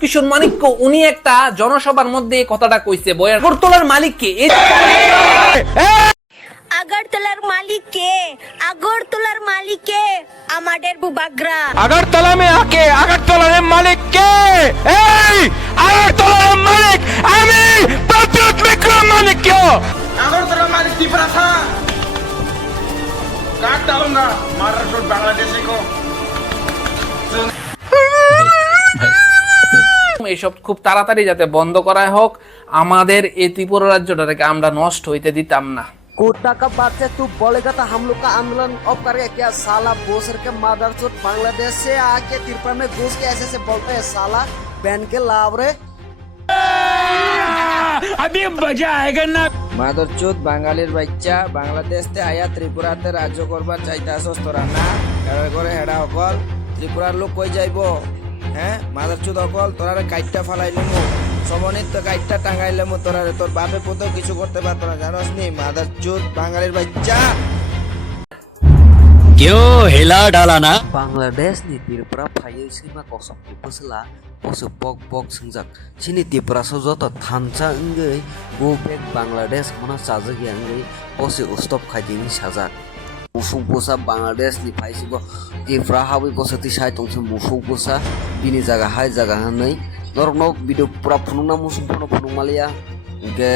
কিশোর মানিক্য উনি একটা জনসভার মধ্যে এই কথাটা কইছে। বয়ার আগরতলার মালিক কে? আগরতলার মালিক কে? আগরতলার মালিক কে? আমাদের বুবাগ্রা। আগরতলা में आके আগরতলার মালিক কে? এই আগরতলার মালিক আমি প্রত্যুত বিক্রম मालिक क्यों? আগরতলা मालिक त्रिपुरा था, काट डालूंगा महाराष्ट्र बांग्लादेशी को। এইসব খুব তাড়াতাড়ি যাতে বন্ধ করা হোক, আমাদের এই ত্রিপুরা রাজ্যটাকে আমরা নষ্ট হইতে দিতাম না। कोटा का बात है, तू बोलेगा तो हम लोग का आंदोलन ऑफ करेगा क्या? साला बोसर के मादरचोद बांग्लादेश से आके त्रिपुरा में घुस के ऐसे से बोलते हैं साला बैन के लावरे। अभी मजा आएगा ना। মাদরচোদ বাঙালির বাচ্চা বাংলাদেশতে আয়া ত্রিপুরাতে রাজ্য করবার চাইতাছস তোরা না? এর করে হেডা অকল ত্রিপুরার লোক কই যাইব? হ্যাঁ মাদরচোদ অকল তোরারে কাইটটা ফালাইলমু, সমনিত কাইটটা টাঙ্গাইলমু, তোরারে তোর বাপে পুতেও কিছু করতে পারতো না, জানোস নি? মাদরচোদ বাঙালির বাচ্চা। क्यों हिला डाला ना? बांग्लादेश नि Tripura phaiyo sima kosok pusla posu pok pok sungjak sini Tripura so joto thancha ngei go back Bangladesh mona sajak ngei posu Stop Khaidi Hwnwi Sajak Muswk posa Bangladesh ni phaisi bo Tripura hawi kosati sai tongse Muswk posa bini jaga hai jaga hanei norno video pura phunungna Muswk phunung malia ke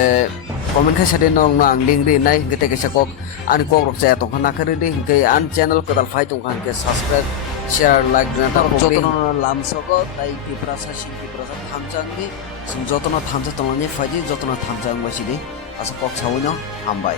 comment khai sade nong na angling ri nai ke teke sakok ani kok rok cha tong khana khari ri ke an channel ko dal phai tong khan ke subscribe share like na ta jotono lam soko tai Tripura sa sing Tripura sa thamjang ni sing jotono thamja tong ni phaji jotono thamjang basidi asa kok sawino hambai।